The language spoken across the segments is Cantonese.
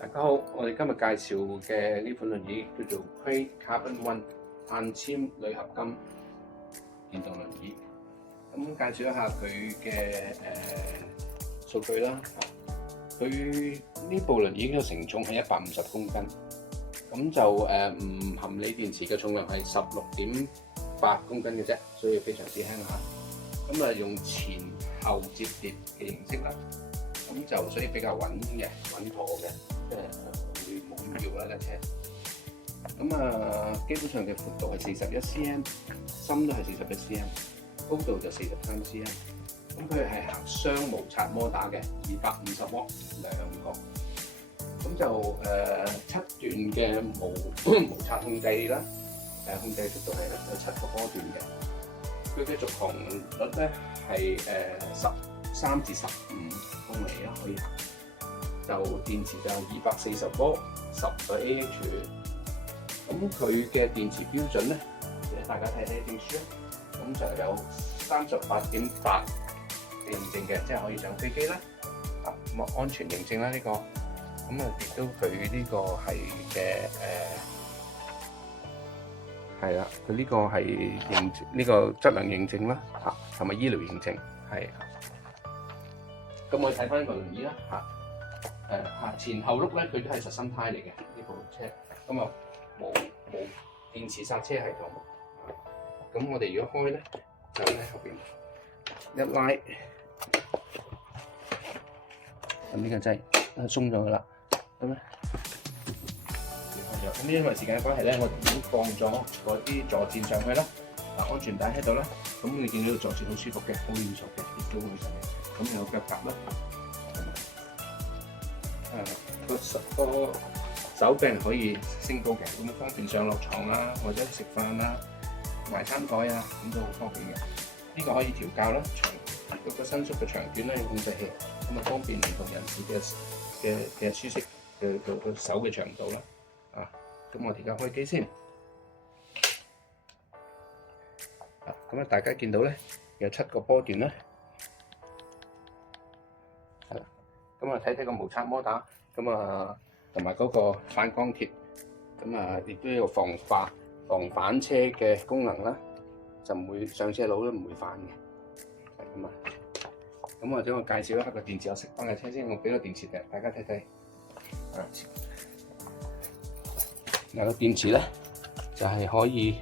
大家好，我哋今日介紹嘅呢款輪椅叫做 Crane Carbon One 碳纖鋁合金電動輪椅。咁介紹一下佢嘅數據啦。佢呢部輪椅嘅承重係150公斤，咁就唔含鋰電池嘅重量係16.8公斤嘅啫，所以非常之輕嚇。咁用前後摺疊嘅形式啦，咁就所以比較穩妥嘅。會冇咁搖啦架車，咁基本上嘅闊度係41 cm， 深都係41 cm， 高度就43 cm。咁佢係行雙無刷摩打嘅，250瓦兩個，咁就7段嘅無刷控制啦，控制速度係有7個波段嘅。佢嘅續航率咧係13至15公里啦，可以行。就電池就240波，10個 AH。咁佢嘅電池標準咧，大家睇睇證書啦。咁就有38.8嘅認證嘅，即係可以上飛機啦。咁安全認證啦呢個。咁亦都佢呢個係嘅係啦，佢呢個係呢個質量認證啦，同埋醫療認證係。咁我哋睇翻個輪椅啦，前後轆咧，佢都係實心胎嚟嘅呢部車，咁冇電池剎車系統。咁我哋如果開咧，就喺後邊一拉，咁呢個掣鬆咗㗎啦。咁咧，咁因為時間嘅關係咧，我哋已經放咗嗰啲坐墊上去啦，安全帶喺度啦。咁你見到坐墊好舒服嘅，好軟熟嘅，亦都好實嘅。咁有腳夾啦。個手柄可以升高嘅，咁方便上落床啊，或者食飯啊、埋餐台啊，咁都好方便嘅。呢個可以調校啦，嗰個伸縮嘅長短咧有控制器，咁方便唔同人士嘅舒適嘅手嘅長度啦。咁我哋而家開機先。咁大家見到咧有7個波段啦。咁睇睇個無刷摩打，同埋嗰個反光貼，亦都有防反車嘅功能啦，就唔會上車路都唔會反嘅。咁我將我介紹一下個電池有熄翻嘅車先，我俾個電池大家睇睇。嗱，個電池咧就係可以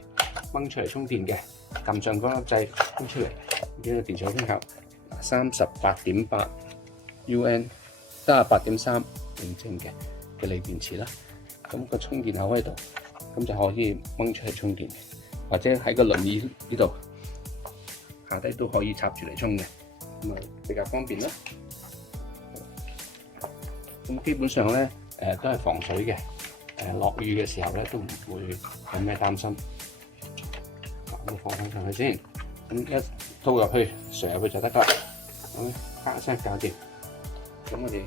掹出嚟充電嘅，撳上嗰粒掣掹出嚟，呢個電池好輕巧，38.8 UN。38.3認證嘅鋰電池啦，咁個充電口喺度，咁就可以掹出嚟充電，或者喺個輪椅呢度下低都可以插住嚟充嘅，咁比較方便啦。咁基本上咧都係防水嘅，落雨嘅時候咧都唔會有咩擔心。咁放翻上去先，咁一套入去，垂入去就得㗎啦，咁咔一聲搞掂。咁我哋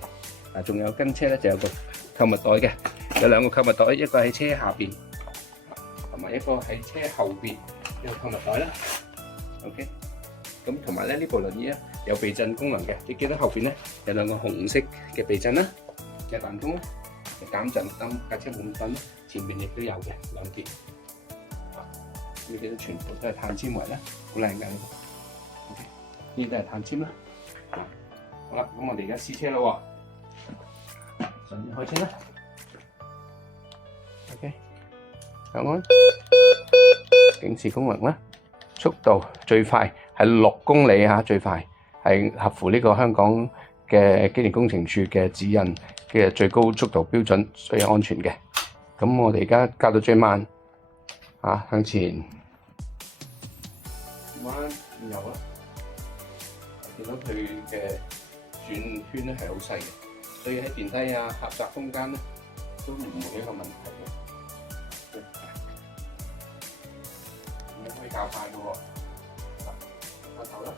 仲有跟車咧，就有個購物袋嘅，有2個購物袋，一個喺車下邊，同埋一個喺車後邊呢個購物袋啦。OK， 咁同埋咧呢部輪椅咧有避震功能嘅，你記得後邊咧有2個紅色嘅避震啦，嘅彈弓啦，減震燈架車冇咁震啦，前面亦都有嘅2邊。呢啲都全部都係碳纖維啦，好靚㗎呢個。OK， 呢啲都係碳纖啦。好啦，咁我哋而家試車啦喎，順便開車啦。OK， 響安，警示功能啦，速度最快係6公里嚇，最快係合乎呢個香港嘅機電工程署嘅指引嘅最高速度標準，所以安全嘅。咁我哋而家校到最慢，向前彎轉右啦，見到佢嘅轉圈咧係好細嘅，所以喺電梯啊、狹窄空間咧都唔會有一個問題嘅。你可以較快嘅喎，翻頭啦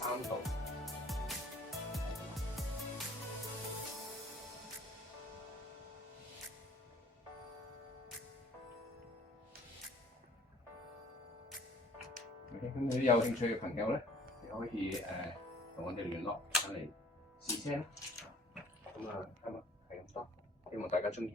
，3度。咁你有興趣嘅朋友咧，可以同我哋聯絡上嚟試車啦。咁啊，今日係咁多，希望大家中意。